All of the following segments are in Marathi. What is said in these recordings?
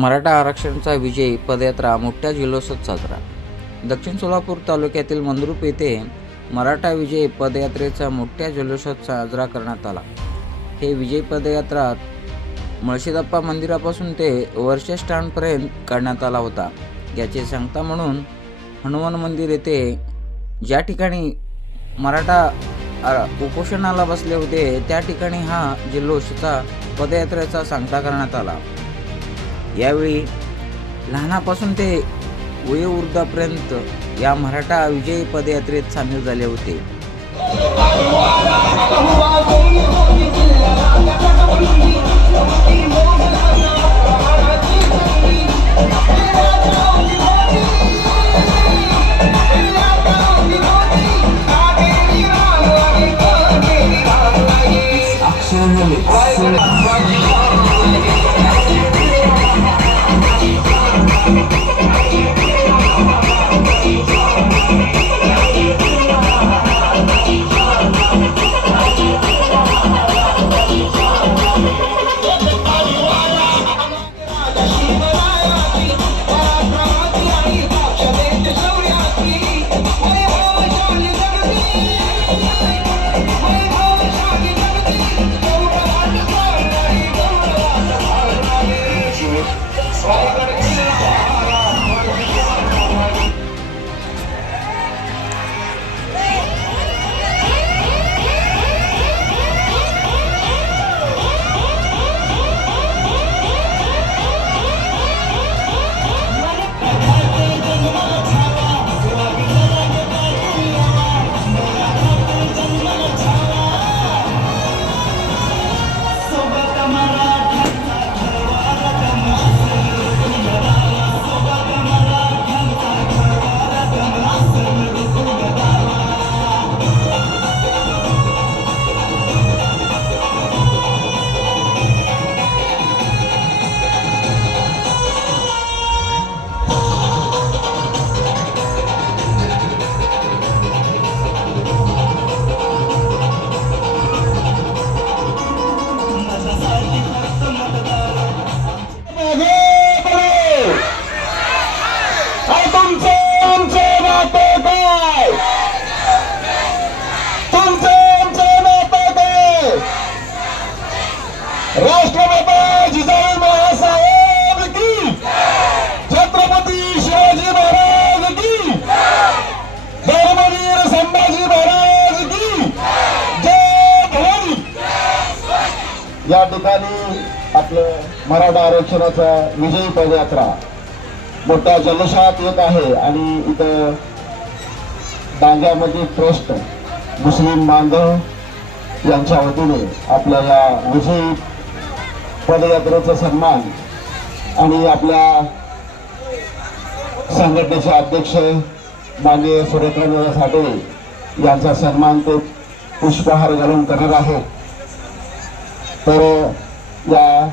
मराठा आरक्षणाचा विजय पदयात्रा मोठ्या जल्लोषात साजरा. दक्षिण सोलापूर तालुक्यातील मंद्रुप येथे मराठा विजय पदयात्रेचा मोठ्या जल्लोषात साजरा करण्यात आला. हे विजय पदयात्रा मुळशीदप्पा मंदिरापासून ते वर्षे स्टँडपर्यंत काढण्यात आला होता. याची सांगता म्हणून हनुमान मंदिर येथे ज्या ठिकाणी मराठा उपोषणाला बसले होते त्या ठिकाणी हा जल्लोषाचा पदयात्रेचा सांगता करण्यात आला. यावेळी लहानापासून ते वयोवृद्धापर्यंत या मराठा विजयी पदयात्रेत सामील झाले होते. राष्ट्रमाता जिजाऊ महासाहेब की, छत्रपती शिवाजी महाराज की, धर्मवीर संभाजी महाराज की जय भवानी. या ठिकाणी आपलं मराठा आरक्षणाचा विजयी पदयात्रा मोठ्या जल्लोषात येत आहे आणि इथं डांग्यामध्ये ट्रस्ट मुस्लिम बांधव यांच्या वतीने आपल्या या विजयी पदयात्रेचा सन्मान आणि आपल्या संघटनेचे अध्यक्ष माननीय सुरेंद्र साठे यांचा सन्मान ते पुष्पहार घालून करणार आहे. तर या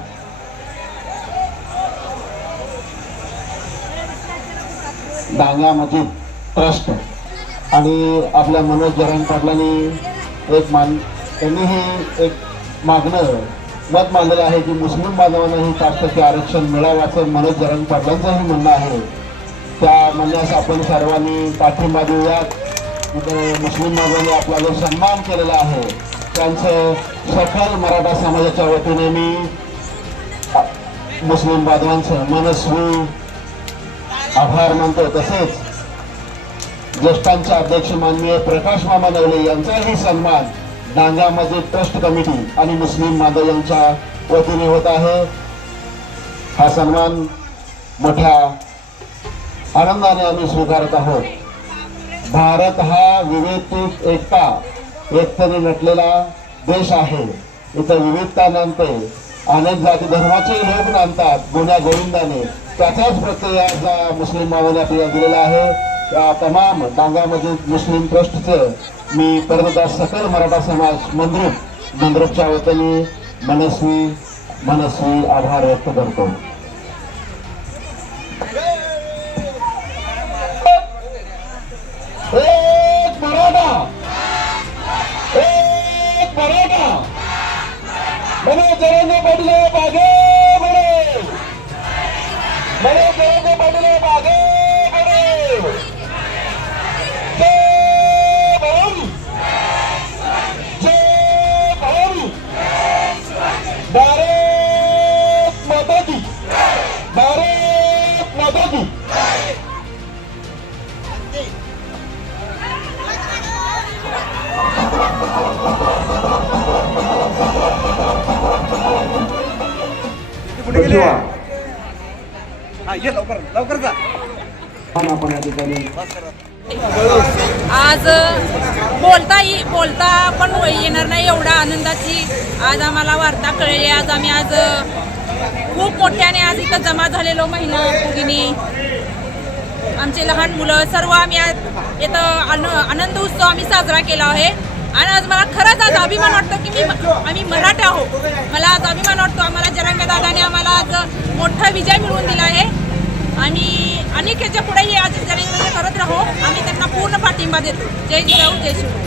डांगा मस्जिद ट्रस्ट आणि आपल्या मनोज जरांगे पाटलांनी त्यांनीही एक मत मांडलं आहे की मुस्लिम बांधवांनाही 5% आरक्षण मिळावं मनोज जरांगे पाटलांचंही म्हणणं आहे. त्या म्हणण्यास आपण सर्वांनी पाठिंबा देऊयात. मुस्लिम बांधवांनी आपला जो सन्मान केलेला आहे त्यांचं सकल मराठा समाजाच्या वतीने मी मुस्लिम बांधवांचं मनस्वी आभार मानतो. तसेच ज्येष्ठांचे अध्यक्ष माननीय प्रकाश मामा नवले यांचाही सन्मान डांगा मस्जिद ट्रस्ट कमिटी आणि मुस्लिम बांधव यांच्या वतीने होत आहे. हा सन्मान मोठ्या आनंदाने आम्ही स्वीकारत आहोत. भारत हा विविधतेत एकतेने नटलेला देश आहे. इथं विविधता नांदते, अनेक जाती धर्माचे लोक नांदतात गुण्या गोविंदाने. त्याचाच प्रत्यय आज मुस्लिम बांधवांनी आपल्याला दिलेला आहे. या तमाम डांगा मस्जिद मुस्लिम ट्रस्टचं मी परतदास सकल मराठा समाज मंद्रुपच्या वतीने मनस्वी आभार व्यक्त करतो. एक मराठा मनोज जरांगे पाटील आगे बढे. बड़े जयंत पाटील मागे बड़े जय भवानी जय भवानी भारत माता की भारत माता की कुठे गेले हा ये लवकर लवकर जा आपण या ठिकाणी आज बोलता पण येणार नाही एवढा आनंदाची आज आम्हाला वार्ता कळली. आज खूप मोठ्याने आज इथं जमा झालेलो महिला भगिनी आमचे लहान मुलं सर्व आम्ही आज इथं आनंद उत्सव आम्ही साजरा केला आहे. आणि आज मला खरंच आज अभिमान वाटतो की आम्ही मराठी आहोत. मला आज अभिमान वाटतो आम्हाला जरांगे दादाने आम्हाला आज मोठा विजय मिळवून दिला आहे. आणि अनेक याच्या पुढेही आज जरांगे करत राहू. आम्ही त्यांना पूर्ण पाठिंबा देतो. जय जिजाऊ जय शिवराय.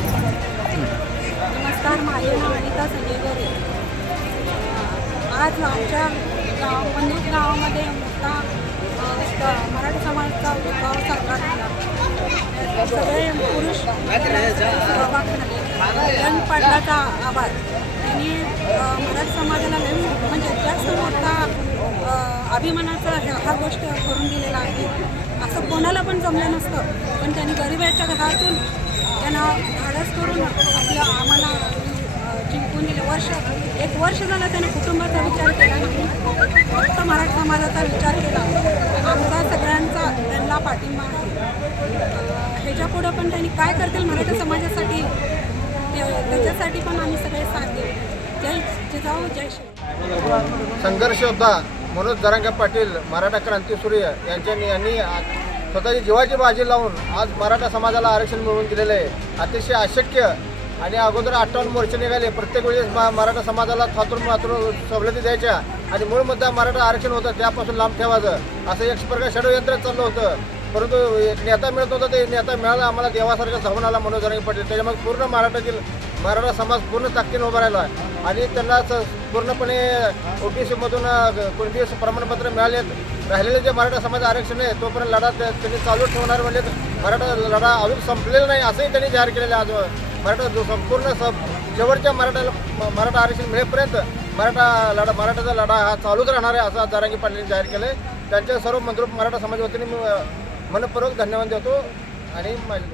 नमस्कार, माझे नाव अनिता संजय गोरे. आज आमच्या गावामध्ये मोठा मराठी समाजाचा उत्सव साजरा झाला. सगळे पुरुष सहभाग झाले. जयंत पाटलाचा आभार. त्यांनी मराठी समाजाला नवीन म्हणजे जास्त मोठा अभिमानाचा हा गोष्ट करून दिलेला आहे. असं कोणाला पण जमलं नसतं, पण त्यांनी गरिबाच्या घरातून त्यांना धाडस करून आम्हाला जिंकून दिले. एक वर्ष झालं त्याने कुटुंबाचा विचार केला नाही, फक्त मराठी समाजाचा विचार केला. आमचा सगळ्यांचा त्यांना पाठिंबा आहे. ह्याच्यापुढं पण त्यांनी काय करतील मराठी समाजासाठी त्याच्यासाठी पण आम्ही सगळे साथ देऊ. जय जिजाऊ जय शिवराय. संघर्ष योद्धा मनोज जरांगे पाटील मराठा क्रांतीसूर्य यांनी स्वतःची जीवाची बाजी लावून आज मराठा समाजाला आरक्षण मिळवून दिलेलं आहे. अतिशय अशक्य आणि अगोदर 58 मोर्चे निघाले. प्रत्येक वेळेस मराठा समाजाला थातून सवलती द्यायच्या आणि मूळ मुद्दा मराठा आरक्षण होतं त्यापासून लांब ठेवायचं असं एक प्रकार षडयंत्र चाललं होतं. परंतु एक नेता मिळत होता, ते नेता मिळाला आम्हाला देवासारखा धावून आला मनोज जरांगे पाटील. त्याच्यामुळे पूर्ण मराठा समाज पूर्ण ताकदीने उभा राहिला आणि त्यांना पूर्णपणे OBC-मधून कोणतेही प्रमाणपत्र मिळालेत. राहिलेले जे मराठा समाज आरक्षण आहे तोपर्यंत लढा त्यांनी चालू ठेवणार म्हणजे मराठा लढा अजून संपलेला नाही असंही त्यांनी जाहीर केलेलं आहे. आज मराठा संपूर्ण शेवटच्या मराठा आरक्षण मिळेपर्यंत मराठाचा लढा हा चालूच राहणार आहे असं जरांगे पाटलांनी जाहीर केलं आहे. त्यांच्या सर्व मंत्रुप मराठा समाज वतीने मी मनपूर्वक धन्यवाद देतो आणि माझे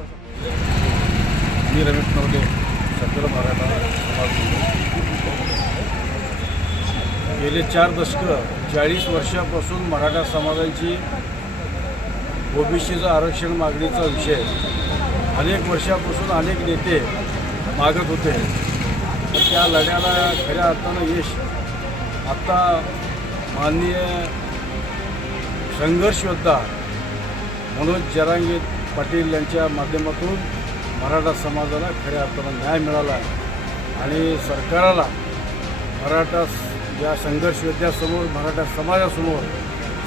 मी रमेश नवले सकल मराठा समाज. गेले 4 दशकं 40 वर्षापासून मराठा समाजाची OBCचं आरक्षण मागणीचा विषय अनेक वर्षापासून अनेक नेते मागत होते. तर त्या लढ्याला खऱ्या अर्थानं यश आत्ता माननीय संघर्ष योद्धा मनोज जरांगे पाटील यांच्या माध्यमातून मराठा समाजाला खऱ्या अर्थानं न्याय मिळाला आणि सरकाराला मराठा या संघर्ष योद्ध्यासमोर मराठा समाजासमोर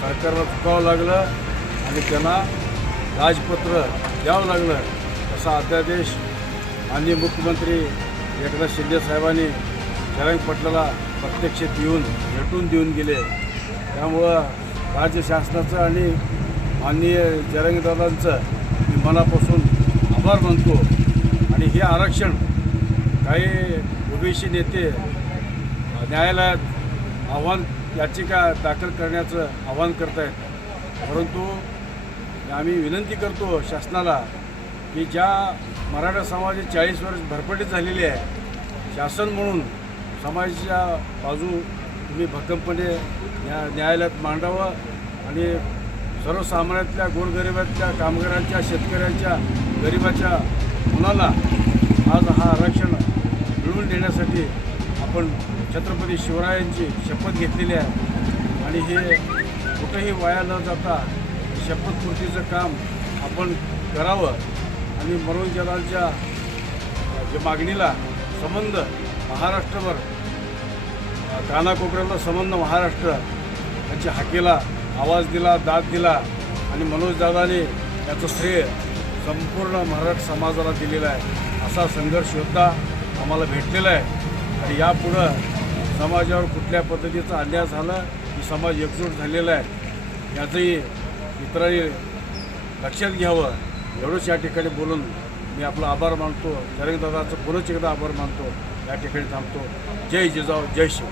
सरकारला चुकावं लागलं आणि त्यांना राजपत्र द्यावं लागलं. असा अध्यादेश माननीय मुख्यमंत्री एकनाथ शिंदे साहेबांनी जरांगे पाटलाला प्रत्यक्षात येऊन भेटून देऊन गेले. त्यामुळं राज्य शासनाचं आणि माननीय जरांगे दादांचं मी मनापासून आभार मानतो. आणि हे आरक्षण काही OBC नेते न्यायालयात याचिका दाखल करण्याचं आव्हान करत आहेत. परंतु आम्ही विनंती करतो शासनाला की ज्या मराठा समाजाची 40 वर्ष भरपटीत झालेली आहे, शासन म्हणून समाजाच्या बाजू तुम्ही भक्कमपणे न्यायालयात मांडावं आणि सर्वसामान्यातल्या गोरगरिबातल्या कामगारांच्या शेतकऱ्यांच्या गरिबाच्या मुलांना आज हा आरक्षण मिळवून देण्यासाठी आपण छत्रपती शिवरायांची शपथ घेतलेली आहे. आणि हे कुठंही वाया न जाता शपथपूर्तीचं काम आपण करावं आणि मनोज जरांच्या ज्या मागणीला संबंध महाराष्ट्रभर कानाकोपऱ्याला संबंध महाराष्ट्र यांच्या हाकेला आवाज दिला, दाद दिला आणि मनोज दादाने याचं श्रेय संपूर्ण मराठा समाजाला दिलेला आहे. असा संघर्ष योद्धा आम्हाला भेटलेला आहे आणि यापुढं समाजावर कुठल्या पद्धतीचा अन्याय झाला की समाज एकजूट झालेला आहे. याचंही इतरांनी लक्षात घ्यावं एवढंच या ठिकाणी बोलून मी आपला आभार मानतो. जरंगदादाचं पुनश्च एकदा आभार मानतो. या ठिकाणी थांबतो. जय जिजाऊ, जय शिव.